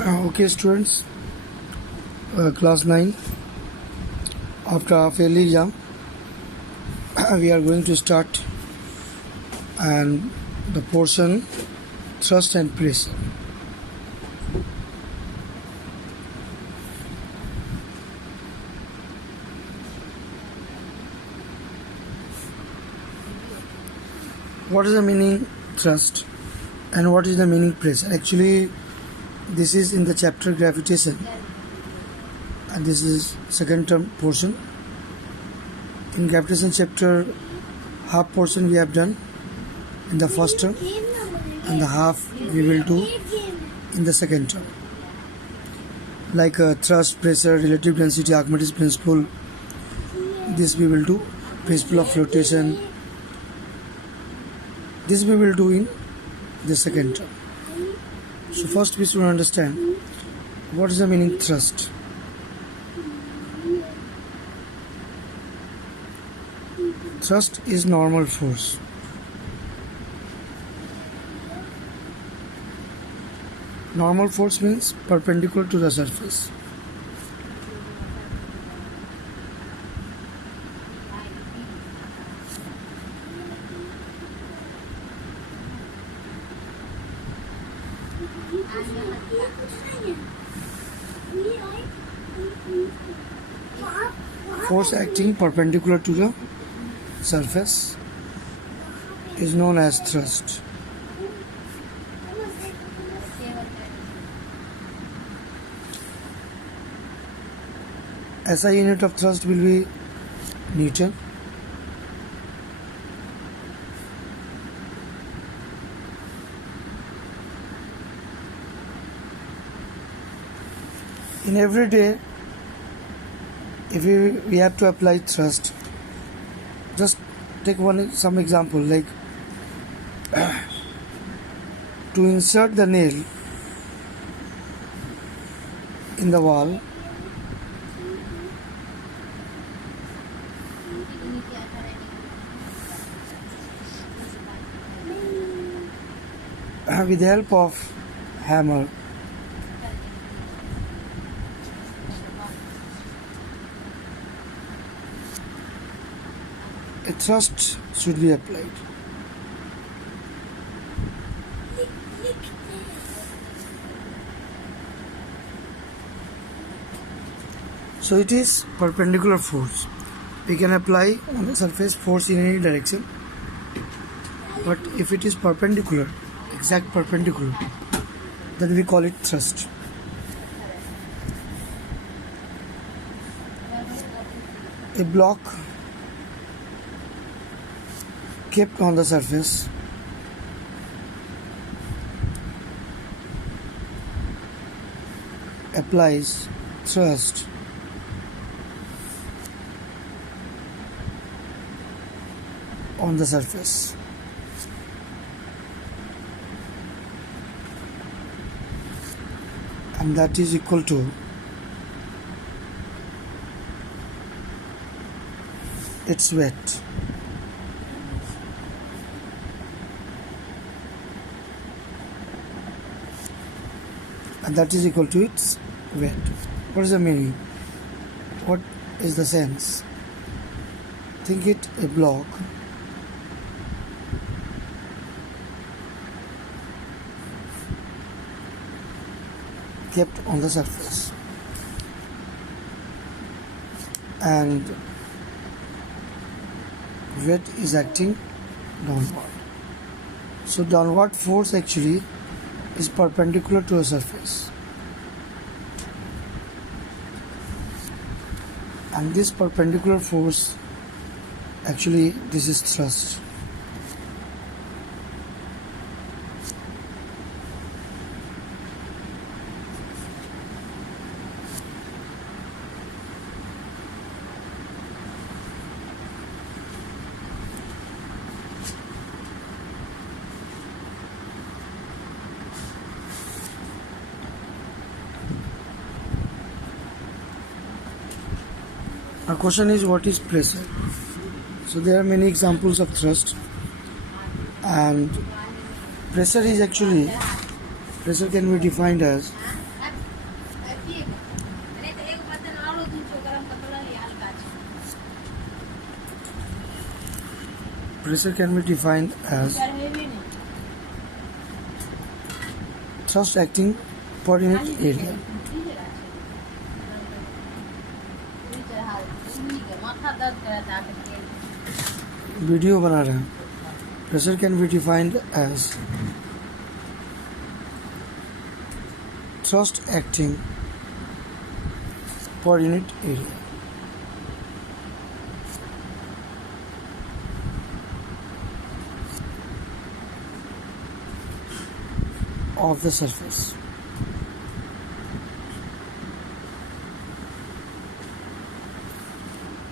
Okay, students, class 9. After half yearly exam, we are going to start and the portion thrust and pressure. What is the meaning thrust and what is the meaning pressure? Actually, this is in the chapter gravitation, and this is second term portion. In gravitation chapter, half portion we have done in the first term and the half we will do in the second term, like thrust, pressure, relative density, Archimedes principle. This we will do. Principle of flotation, this we will do in the second term. So first we should understand what is the meaning thrust. Thrust is normal force. Normal force means perpendicular to the surface. Force acting perpendicular to the surface is known as thrust. SI unit of thrust will be Newton. In every day, if we have to apply thrust, just take some example, like to insert the nail in the wall, with the help of hammer, a thrust should be applied. So it is perpendicular force. We can apply on the surface force in any direction, but if it is perpendicular, exact perpendicular, then we call it thrust. A block kept on the surface applies thrust on the surface. And that is equal to its weight. And that is equal to its weight. What is the meaning? What is the sense? Think it a block kept on the surface, and weight is acting downward. So downward force actually is perpendicular to a surface, and this perpendicular force, actually this is thrust. Our question is, what is pressure? So there are many examples of thrust, and pressure can be defined as Pressure can be defined as thrust acting per unit area. Video बना रहे हैं. Pressure can be defined as thrust acting per unit area. Of the surface.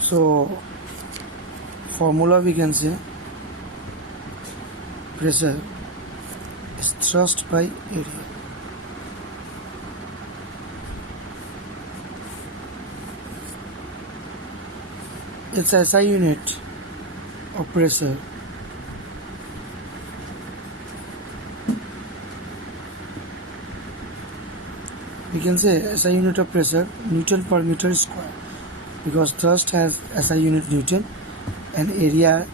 So formula we can say pressure is thrust by area. Its SI unit of pressure we can say SI unit of pressure Newton per meter square, because thrust has SI unit Newton and area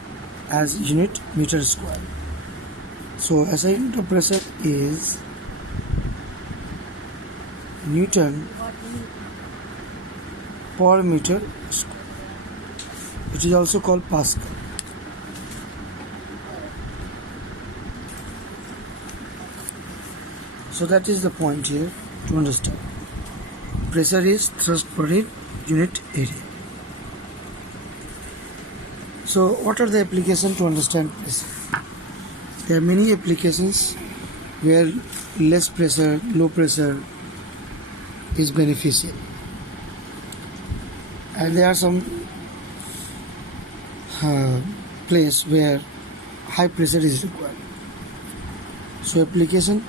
as unit meter square. So SI unit of pressure is Newton per meter square, which is also called Pascal. So that is the point here to understand. Pressure is thrust per unit area. So what are the applications to understand pressure? There are many applications where less pressure, low pressure is beneficial, and there are some place where high pressure is required. So application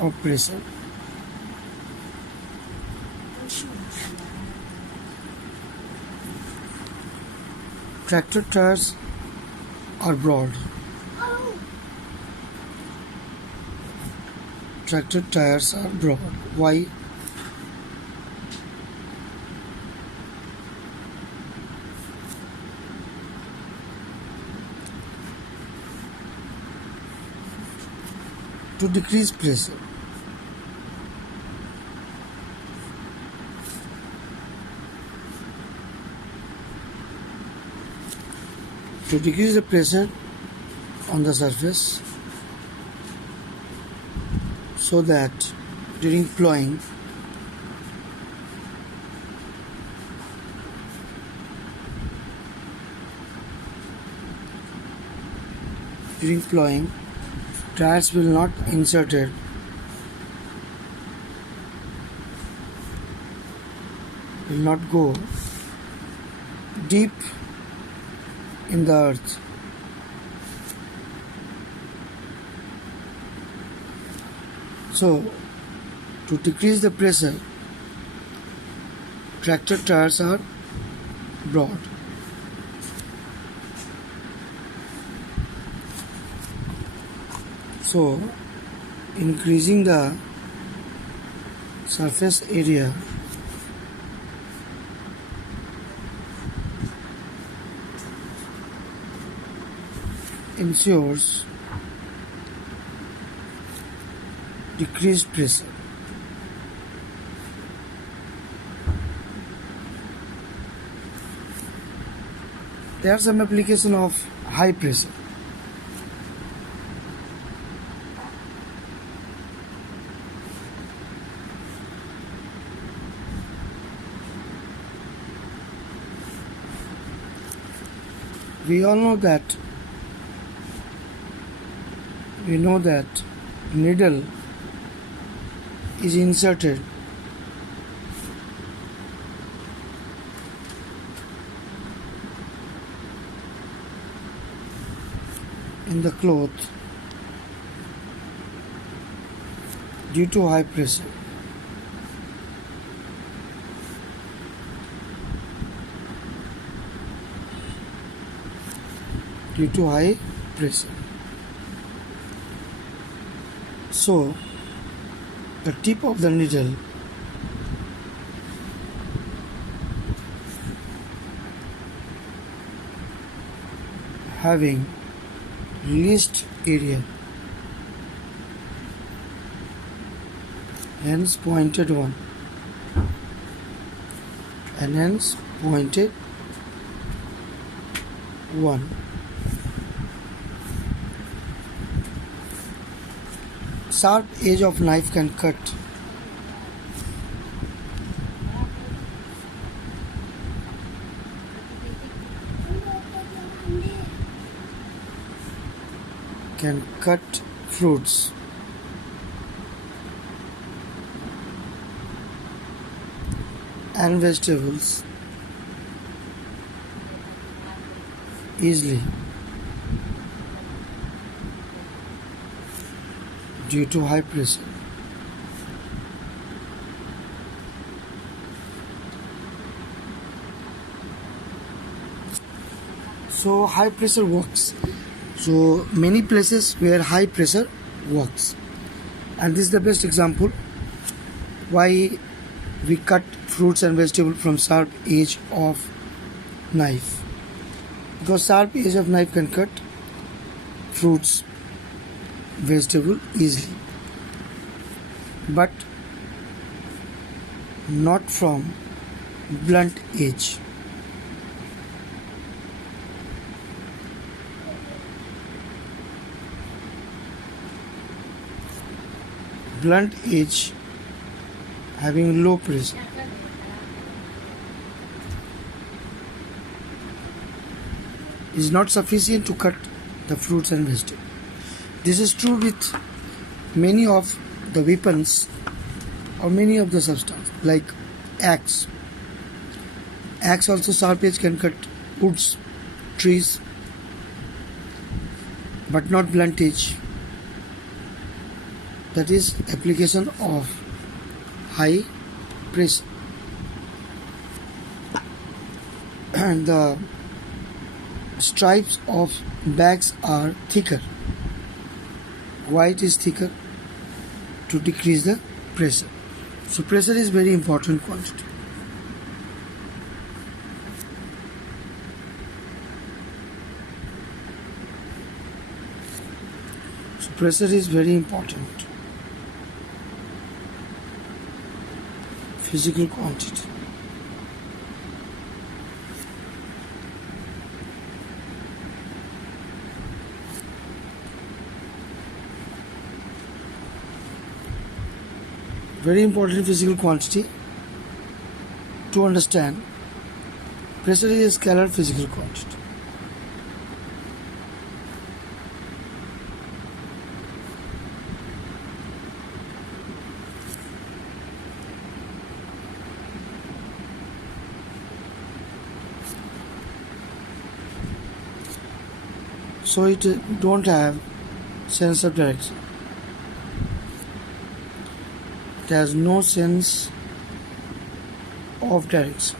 of pressure. Tractor tires are broad. Tractor tires are broad. Why? To decrease pressure. To decrease the pressure on the surface, so that during plowing tires will not inserted will not go deep in the earth. So to decrease the pressure, tractor tires are broad. So increasing the surface area ensures decreased pressure. There are some application of high pressure. We know that needle is inserted in the cloth due to high pressure. Due to high pressure. So the tip of the needle having least area, hence pointed one, and hence pointed one. Sharp edge of knife can cut fruits and vegetables easily due to high pressure. So high pressure works. So many places where high pressure works, and this is the best example why we cut fruits and vegetables from sharp edge of knife, because sharp edge of knife can cut fruits, vegetable easily, but not from blunt edge. Blunt edge having low pressure is not sufficient to cut the fruits and vegetables. This is true with many of the weapons or many of the substances, like axe. Axe also sharp edge can cut woods, trees, but not blunt edge. That is application of high pressure. And the stripes of bags are thicker. Why it is thicker? To decrease the pressure. So pressure is very important quantity. So pressure is very important. Physical quantity. Very important physical quantity. To understand, pressure is a scalar physical quantity. So it don't have sense of direction. It has no sense of direction.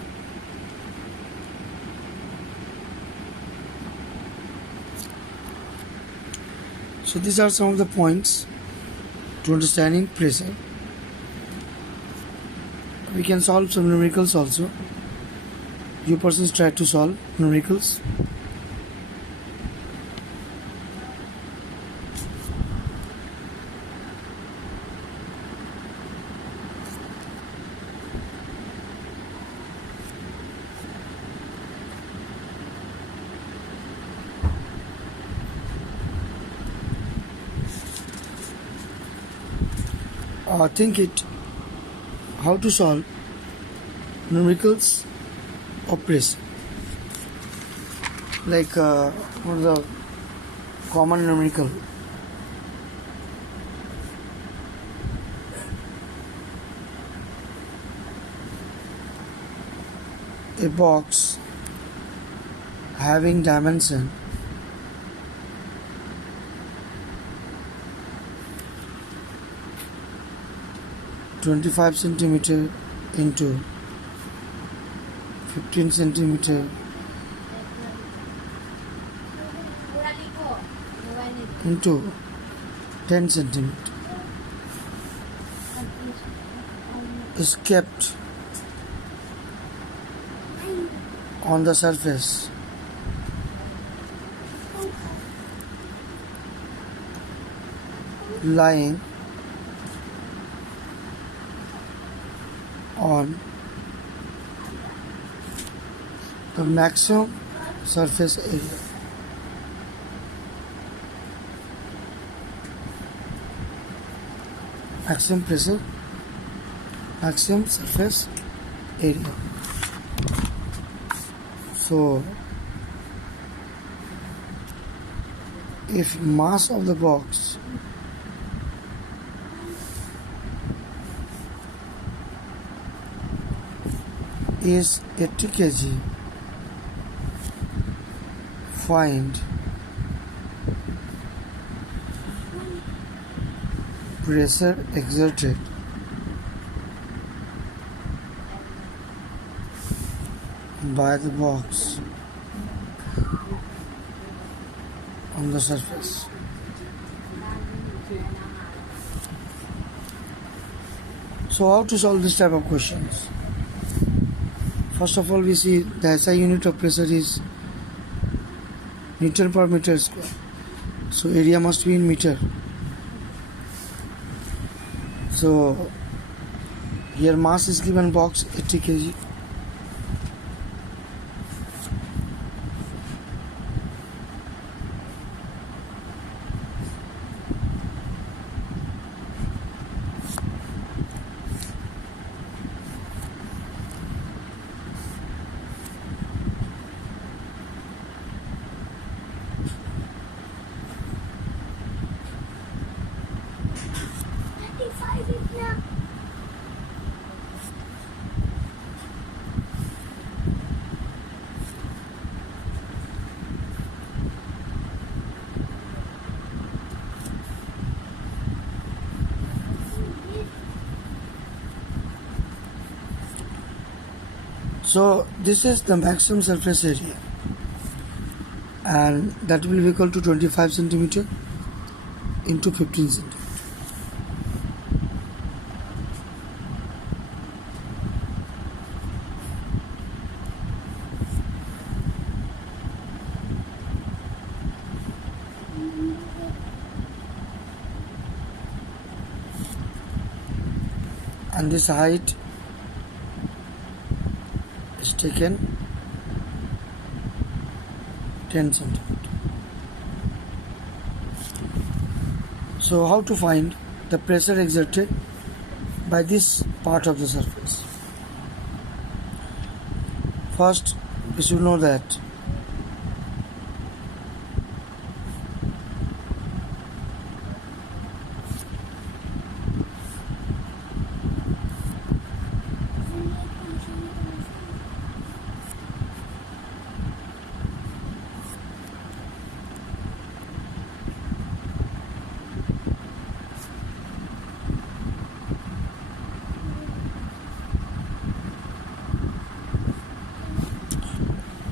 So these are some of the points to understanding pressure. We can solve some numericals also. You persons try to solve numericals. Think it how to solve numericals of pressure. Like what is the common numerical? A box having dimension 25 centimeter into 15 centimeter into 10 centimeter is kept on the surface lying on the maximum surface area. Maximum pressure, maximum surface area. So if mass of the box is 80 kg, find pressure exerted by the box on the surface. So how to solve this type of questions? First of all, we see the SI unit of pressure is Newton per meter square. So area must be in meter. So here mass is given, box 80 kg. So this is the maximum surface area, and that will be equal to 25 centimeter into 15 centimeter. And this height is taken 10 centimeter. So how to find the pressure exerted by this part of the surface? First, we should know that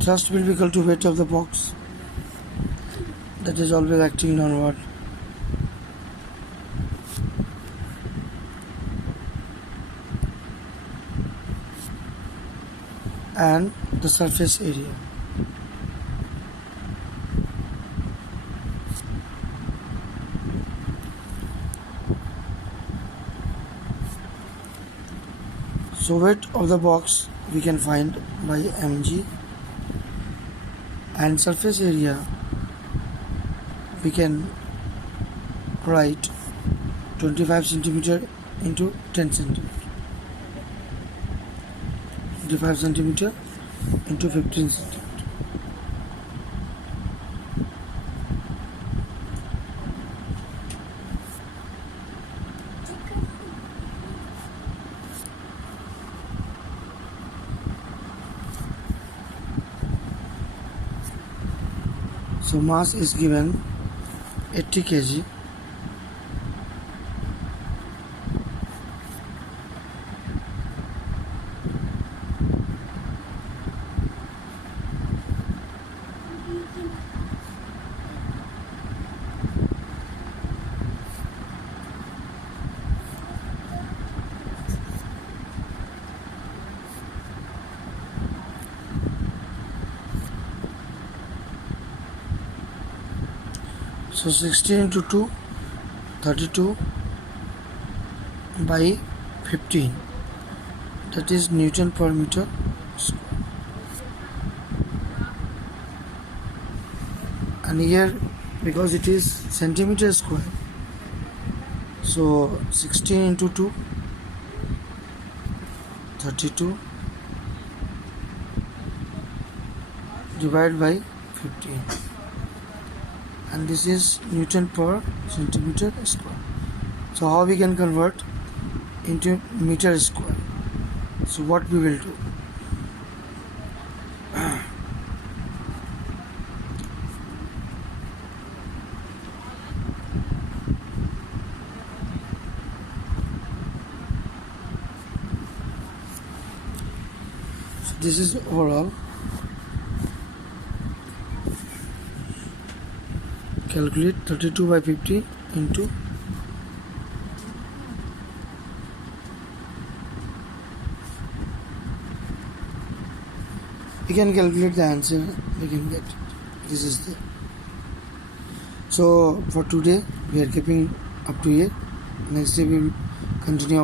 thrust will be equal to weight of the box, that is always acting downward. And the surface area. So weight of the box we can find by mg, and surface area we can write 25 centimeter into 10 centimeter. 25 centimeter into 15 centimeter. So mass is given 80 kg. So 16 into 2, 32 by 15, that is Newton per meter square. And here, because it is centimeter square, so 16 into 2, 32 divided by 15, and this is Newton per centimeter square. So how we can convert into meter square? So what we will do? So this is overall. Calculate 32 by 50 into we can calculate the answer, we can get it. This is the. So for today we are keeping up to here. Next day we will continue.